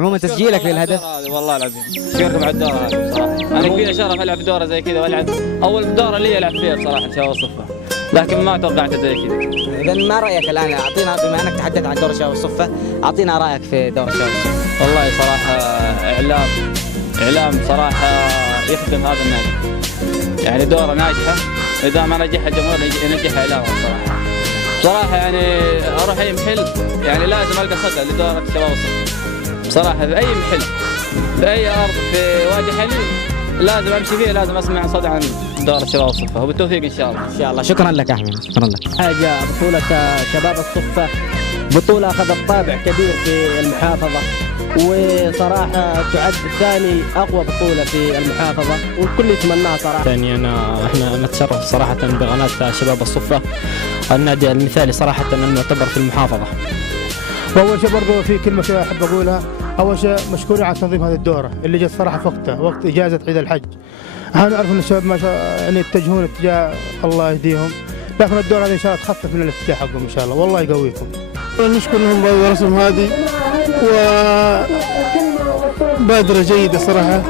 عموما تسجيلك للهدف والله العظيم شكركم على الدورة هذه بصراحة. أنا فيها شرف ألعب دورة زي كذا وألعب أول دورة لي ألعب فيها بصراحة شباب الصفة، لكن ما توقعت زي كذا. إذا ما رأيك الآن؟ أعطينا بما أنك تحدثت عن دورة شباب الصفة، أعطينا رأيك في دورة شباب الصفة. والله صراحة إعلام صراحة يخدم هذا النادي، يعني دورة ناجحة إذا ما نجح الجمهور ينجح إعلامه بصراحة يعني أروح أي محل يعني لازم ألقى صدى لدورة شباب الصفة بصراحة. في أي محل في أي أرض في وادي حليب لازم أمشي فيه لازم أسمع صدى عن دورة شباب الصفة، وبالتوفيق إن شاء الله. إن شاء الله. شكرا لك أحمد، شكرا لك. حاجة بطولة شباب الصفة بطولة أخذت طابع كبير في المحافظة، وصراحة تعد ثاني أقوى بطولة في المحافظة والكل يتمناها صراحة. ثانيا احنا نتشرف صراحة بقناة شباب الصفة، النادي المثالي صراحة أنه يعتبر في المحافظة. واول شيء برضه في كلمه كده احب اقولها، اول شيء مشكورين على تنظيم هذه الدوره اللي جت صراحه في وقتها، وقت اجازه عيد الحج. احنا نعرف ان الشباب ما شاء يعني يتجهون اتجاه الله يهديهم، لكن الدوره هذه ان شاء الله تخفف من الاتجاه حقهم ان شاء الله، والله يقويكم. نشكر لهم برسم هذه وبادره جيده صراحه،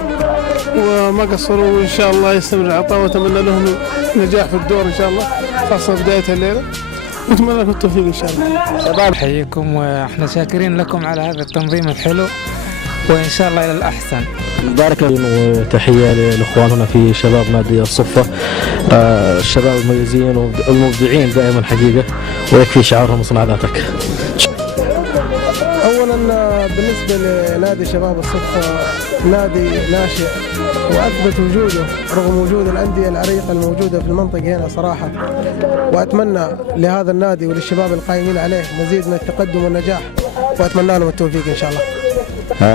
وما قصروا وان شاء الله يستمر العطاء، واتمنى لهم نجاح في الدور ان شاء الله، خاصه بدايه الليله، ونتمنى لكم التوفيق ان شاء الله. شباب حييكم واحنا شاكرين لكم على هذا التنظيم الحلو، وان شاء الله الى الاحسن. بارك الله. وتحيه لاخواننا في شباب نادي الصفه، الشباب المميزين والمبدعين دائما حقيقه، ويكفي شعارهم اصنع ذاتك. اولا بالنسبه لنادي شباب الصفه نادي ناشئ واثبت وجوده رغم وجود الانديه العريقه الموجوده في المنطقه هنا صراحه، واتمنى لهذا النادي وللشباب القائمين عليه مزيد من التقدم والنجاح، واتمنى لهم التوفيق ان شاء الله.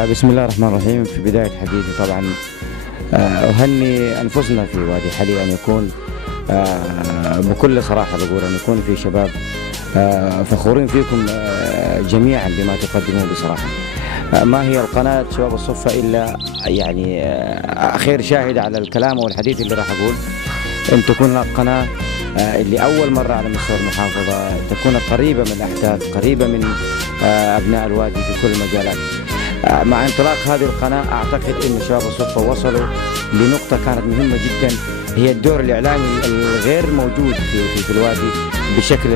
بسم الله الرحمن الرحيم. في بدايه حديثي طبعا اهني انفسنا في وادي حلي ان يكون بكل صراحه بقول ان يكون في شباب فخورين فيكم جميعا بما تقدمون بصراحه. ما هي القناة شباب الصفة إلا يعني خير شاهد على الكلام والحديث اللي راح أقول، أن تكون القناة اللي أول مرة على مستوى المحافظة تكون قريبة من الأحداث، قريبة من أبناء الوادي في كل المجالات. مع انطلاق هذه القناة أعتقد أن شباب الصفة وصلوا لنقطة كانت مهمة جدا، هي الدور الإعلامي الغير موجود في الوادي بشكل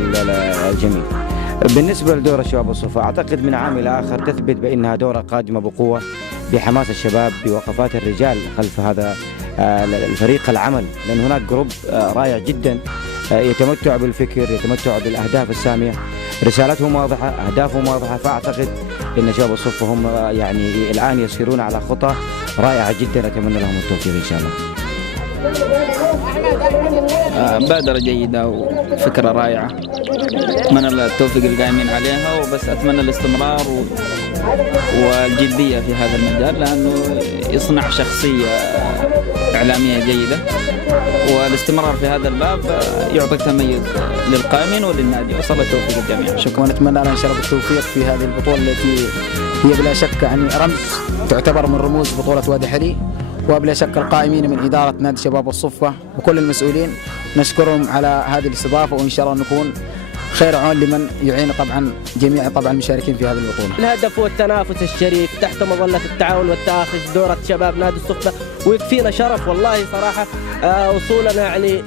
الجميل. بالنسبة لدورة شباب الصفة أعتقد من عام إلى آخر تثبت بأنها دورة قادمة بقوة، بحماس الشباب، بوقفات الرجال خلف هذا الفريق العمل، لأن هناك جروب رائع جدا يتمتع بالفكر، يتمتع بالأهداف السامية، رسالتهم واضحة، أهدافهم واضحة. فأعتقد أن شباب الصفة هم يعني الآن يسيرون على خطى رائعة جدا، أتمنى لهم التوفيق إن شاء الله. بادرة جيدة وفكرة رائعة، أتمنى التوفيق القائمين عليها، وبس أتمنى الاستمرار والجدية في هذا المجال، لأنه يصنع شخصية إعلامية جيدة، والاستمرار في هذا الباب يعطي تميز للقائمين وللنادي، وصل التوفيق الجميع. شكرا، ونتمنى لنا إن شاء الله بالتوفيق في هذه البطولة التي هي بلا شك يعني رمز، تعتبر من رموز بطولة وادي حلي، وبلا شك القائمين من إدارة نادي شباب الصفة وكل المسؤولين نشكرهم على هذه الاستضافة، وإن شاء الله نكون خير عون لمن يعين طبعا جميع المشاركين في هذه البطولة. الهدف هو التنافس الشريف تحت مظلة التعاون والتآخي في دورة شباب نادي الصفة، ويكفينا شرف والله صراحة وصولنا يعني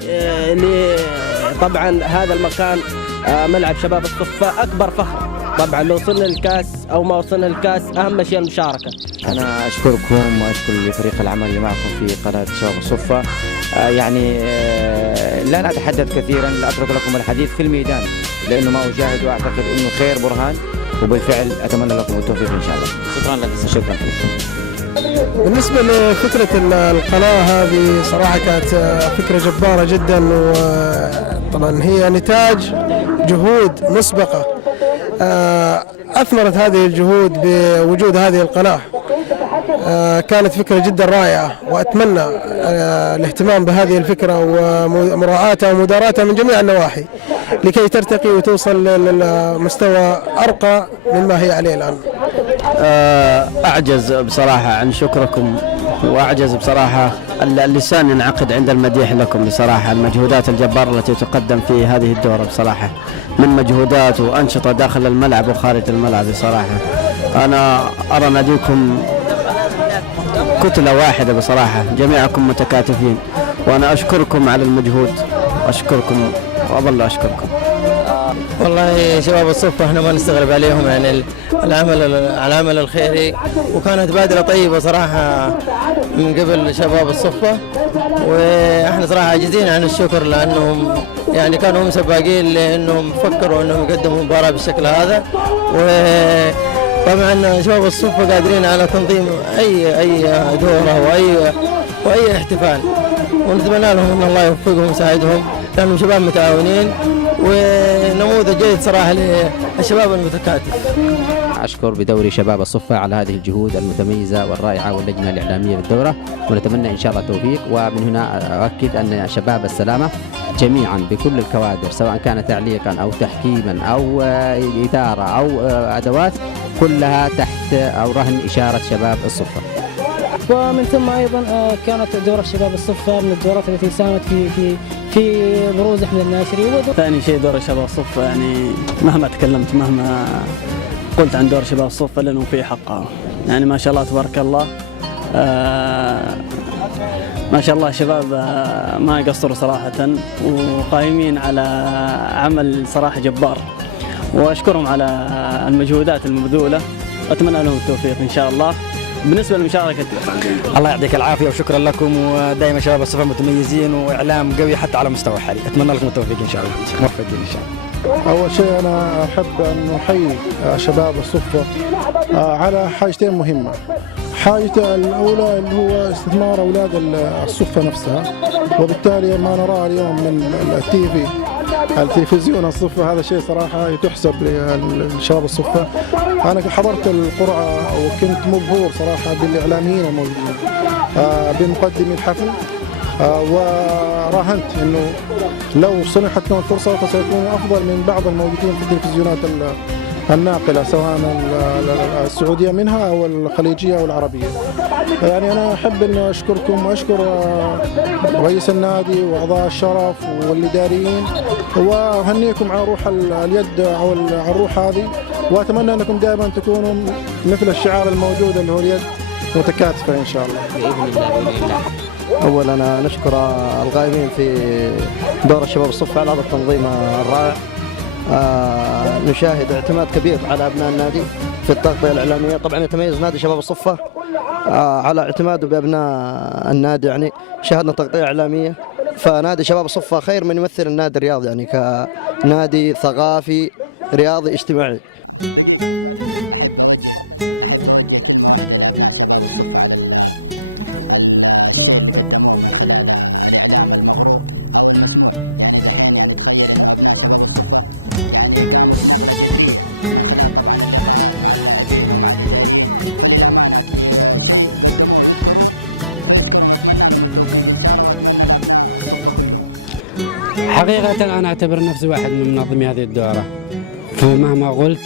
طبعا هذا المكان ملعب شباب الصفة أكبر فخر. طبعا لو وصلنا للكاس أو ما وصلنا للكاس أهم شيء المشاركة. أنا أشكركم وأشكر فريق العمل اللي معكم في قناة شباب الصفة. يعني لن أتحدث كثيرا، لأترك لكم الحديث في الميدان لأنه ما أشاهد، وأعتقد أنه خير برهان، وبالفعل أتمنى لكم التوفيق إن شاء الله. شكرا لك. شكرا. بالنسبة لفكرة القناة هذه صراحة كانت فكرة جبارة جدا، وطبعا هي نتاج جهود مسبقة أثمرت هذه الجهود بوجود هذه القناة. كانت فكرة جدا رائعة، وأتمنى الاهتمام بهذه الفكرة ومراعاتها ومداراتها من جميع النواحي لكي ترتقي وتوصل للمستوى أرقى مما هي عليه الآن. أعجز بصراحة عن شكركم، وأعجز بصراحة اللسان ينعقد عند المديح لكم بصراحة. المجهودات الجبارة التي تقدم في هذه الدورة بصراحة، من مجهودات وأنشطة داخل الملعب وخارج الملعب بصراحة، أنا أرى ناديكم كتلة واحدة بصراحة، جميعكم متكاتفين، وأنا أشكركم على المجهود، أشكركم وأظل أشكركم. والله شباب الصفة احنا ما نستغرب عليهم، يعني العمل الخيري، وكانت بادرة طيبة صراحة من قبل شباب الصفة، واحنا صراحة عاجزين عن الشكر لأنهم يعني كانوا هم سباقين لأنهم فكروا أنهم يقدموا مباراة بالشكل هذا. وطبعا شباب الصفة قادرين على تنظيم أي دورة وأي احتفال، ونتمنى لهم أن الله يوفقهم ويساعدهم لأنهم شباب متعاونين ونموذج جيد صراحة للشباب المتكاتف. أشكر بدوري شباب الصفة على هذه الجهود المتميزة والرائعة واللجنة الإعلامية بالدورة، ونتمنى إن شاء الله التوفيق. ومن هنا أؤكد أن شباب السلامة جميعا بكل الكوادر سواء كان تعليقا أو تحكيما أو إدارة أو أدوات كلها تحت أو رهن إشارة شباب الصفة. ومن ثم أيضا كانت دورة شباب الصفة من الدورات التي ساهمت في بروز أحمد الناشري. ثاني شيء دور شباب الصفة، يعني مهما تكلمت مهما قلت عن دور شباب الصفة لأنه في حقها، يعني ما شاء الله تبارك الله، ما شاء الله شباب ما يقصروا صراحة، وقائمين على عمل صراحة جبار، وأشكرهم على المجهودات المبذولة وأتمنى لهم التوفيق إن شاء الله. بالنسبة للمشاركة الله يعطيك العافية وشكرا لكم، ودائما شباب الصفة متميزين وإعلام قوي حتى على مستوى حالي، أتمنى لكم التوفيق إن شاء الله، موفقين إن شاء الله. أول شيء أنا أحب أن أحيي شباب الصفة على حاجتين مهمة. حاجة الأولى اللي هو استثمار أولاد الصفة نفسها، وبالتالي ما نراه اليوم من التلفزيون الصفة هذا شيء صراحة تحسب لشباب الصفة. أنا حضرت القرعة وكنت مبهور صراحة بالإعلاميين الموجودين بمقدمي الحفل، وراهنت أنه لو سنحت لهم الفرصة فسيكونوا أفضل من بعض الموجودين في التلفزيونات الناقلة سواء السعودية منها أو الخليجية أو العربية. يعني أنا أحب أن أشكركم وأشكر رئيس النادي وأعضاء الشرف والإداريين، وأهنيكم على روح اليد أو على الروح هذه، وأتمنى أنكم دائما تكونوا مثل الشعار الموجود اللي هو اليد متكاتفة إن شاء الله بإذن الله. أولا نشكر القائمين في دور الشباب الصفة على هذا التنظيم الرائع. نشاهد اعتماد كبير على أبناء النادي في التغطية الإعلامية. طبعا يتميز نادي شباب الصفة على اعتماده بأبناء النادي، يعني شاهدنا تغطية إعلامية، فنادي شباب الصفة خير من يمثل النادي الرياضي، يعني كنادي ثقافي رياضي اجتماعي. حقيقة أنا أعتبر نفسي واحد من منظمي هذه الدورة، فمهما قلت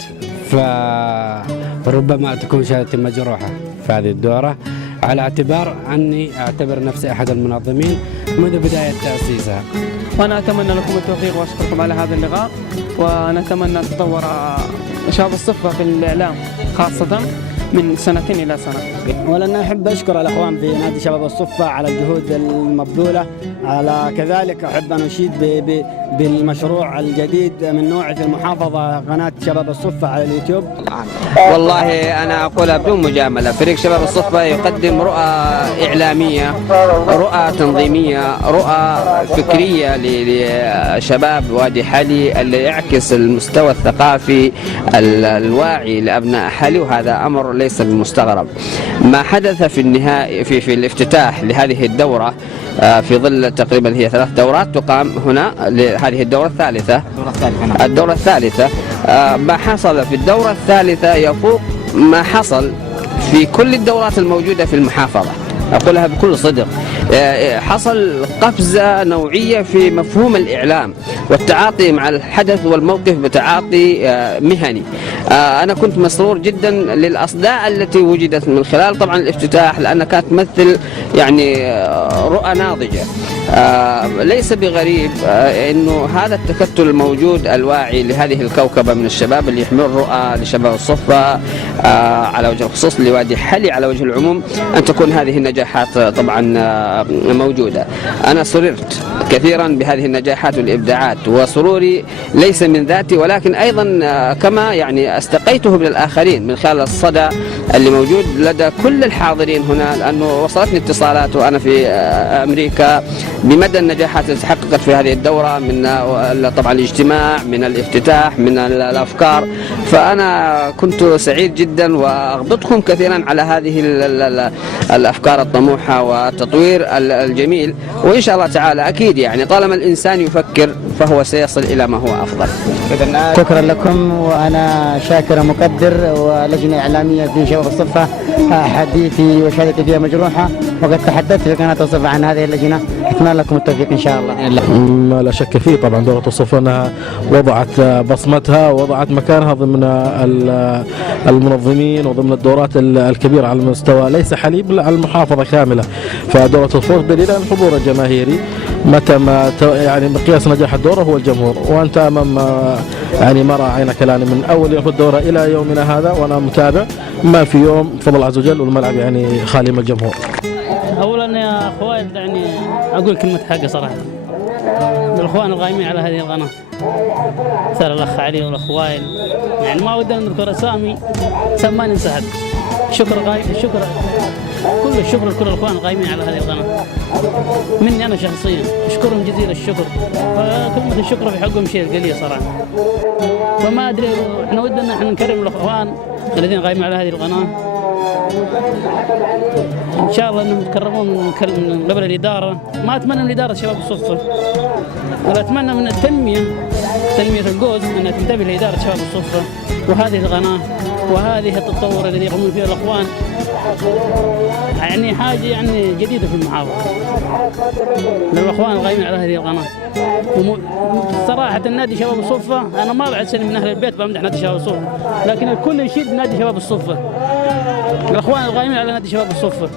فربما تكون شهادتي مجروحة في هذه الدورة، على اعتبار أني أعتبر نفسي أحد المنظمين منذ بداية تأسيسها. وأنا أتمنى لكم التوفيق وأشكركم على هذا اللقاء، ونتمنى تطور شباب الصفة في الإعلام خاصة من سنة إلى سنة. ولأن أحب أشكر الأخوان في نادي شباب الصفة على الجهود المبذولة، على كذلك أحب أن أشيد بالمشروع الجديد من نوعه في المحافظة، قناة شباب الصفة على اليوتيوب. والله أنا أقولها بدون مجاملة، فريق شباب الصفة يقدم رؤى إعلامية، رؤى تنظيمية، رؤى فكرية لشباب وادي حلي اللي يعكس المستوى الثقافي الواعي لأبناء حلي، وهذا أمر ليس بالمستغرب. ما حدث في النهاية في الافتتاح لهذه الدورة في ظل تقريبا هي 3 دورات تقام هنا لهذه الدورة الثالثة. ما حصل في الدورة الثالثة يفوق ما حصل في كل الدورات الموجودة في المحافظة، أقولها بكل صدق. حصل قفزة نوعية في مفهوم الإعلام والتعاطي مع الحدث والموقف بتعاطي مهني. أنا كنت مسرور جدا للأصداء التي وجدت من خلال طبعا الافتتاح، لأنها كانت تمثل يعني رؤى ناضجة. ليس بغريب أنه هذا التكتل الموجود الواعي لهذه الكوكبة من الشباب اللي يحملون رؤى لشباب الصفة على وجه الخصوص لوادي حلي على وجه العموم، أن تكون هذه النجاحات طبعا موجودة. أنا سررت كثيرا بهذه النجاحات والإبداعات، وسروري ليس من ذاتي ولكن أيضا كما يعني استقيته من الآخرين من خلال الصدى اللي موجود لدى كل الحاضرين هنا، لأنه وصلتني اتصالات وأنا في أمريكا بمدى النجاحات التي تحققت في هذه الدورة، من طبعا الاجتماع، من الافتتاح، من الأفكار. فأنا كنت سعيد جدا وأغبطكم كثيرا على هذه الأفكار الطموحة والتطوير الجميل، وإن شاء الله تعالى أكيد يعني طالما الإنسان يفكر فهو سيصل إلى ما هو أفضل. شكرا لكم، وأنا شاكر مقدر ولجنة إعلامية في شباب الصفة. حديثي وشهادتي فيها مجروحة، وقد تحدثت في قناة الصفة عن هذه اللجنة. أتمنى لكم التوفيق إن شاء الله. ما لا شك فيه طبعا دورة الصفة أنها وضعت بصمتها ووضعت مكانها ضمن المنظمين وضمن الدورات الكبيرة على المستوى ليس حلي بل على المحافظة كاملة. فدورة الصفة دليل على الحضور الجماهيري، متى ما يعني مقياس نجاح الدورة هو الجمهور، وأنت أمام يعني ما رأى عينك الآن من أول يوم الدورة إلى يومنا هذا وأنا متابع، ما في يوم بفضل الله عز وجل والملعب يعني خالي من الجمهور. أولا يا أخوان يعني أقول كلمة حق صراحة للأخوان القائمين على هذه القناة، مثل الأخ علي والأخ وائل، يعني ما ودنا نذكر أسامي ما ننسى حد. شكر كل الشكر لكل الأخوان القائمين على هذه القناة مني أنا شخصيا، أشكرهم جزيل الشكر. كلمة الشكر في حقهم شيء قليل صراحة، وما أدري إحنا ودنا إحنا نكرم الأخوان الذين قائمين على هذه القناة. إن شاء الله أنهم يتكرمون من قبل الإدارة. ما أتمنى من إدارة شباب الصفة، ولا أتمنى من تنمية الجوز أنها تنتبه لإدارة شباب الصفة وهذه القناة وهذه التطور الذي يقومون فيه الأخوان، يعني حاجة يعني جديدة في المحافظة للأخوان القائمين على هذه القناة. صراحة نادي شباب الصفة أنا ما بعد سنة من أهل البيت بمدح نادي شباب الصفة، لكن الكل يشيد نادي شباب الصفة، الأخوان القائمين على نادي شباب الصفة.